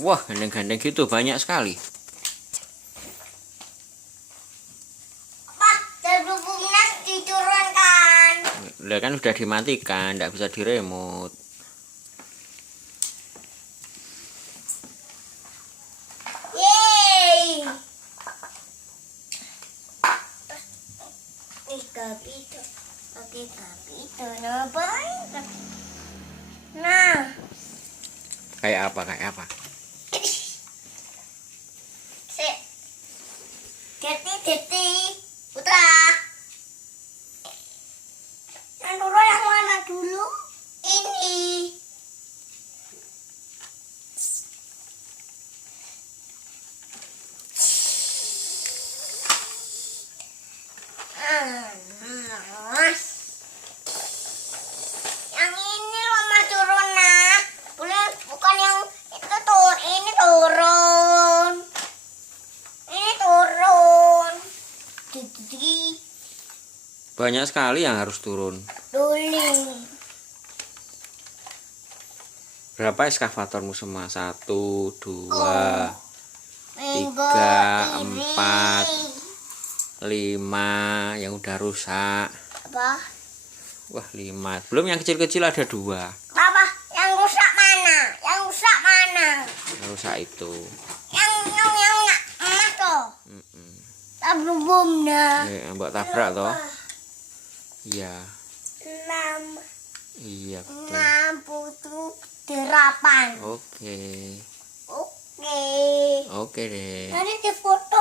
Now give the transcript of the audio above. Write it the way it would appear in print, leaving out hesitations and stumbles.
Wah, gandeng-gandeng gitu banyak sekali. Pak, terhubungnya diturunkan. Lah kan udah dimatikan, nggak bisa diremot. Yeay. Excavator. Excavator. Nah. Kayak apa? Deti, Putra. Yang dulu yang mana dulu? Ini. Yang ini loh Mas turun nah. Bukan yang itu turun, ini turun. Ini turun. Banyak sekali yang harus turun. Dulu. Berapa ekskavatormu semua? 1, 2, 3, 4, 5 yang udah rusak. Apa? Wah, 5. Belum yang kecil-kecil ada 2. Apa? Yang rusak mana? Yang rusak mana? Yang rusak itu. Yang emas toh. Tabung-bumnya. Mbak tabrak toh? Iya. 6. Iya, betul. 68. Oke. Oke. Oke deh. Nanti di foto.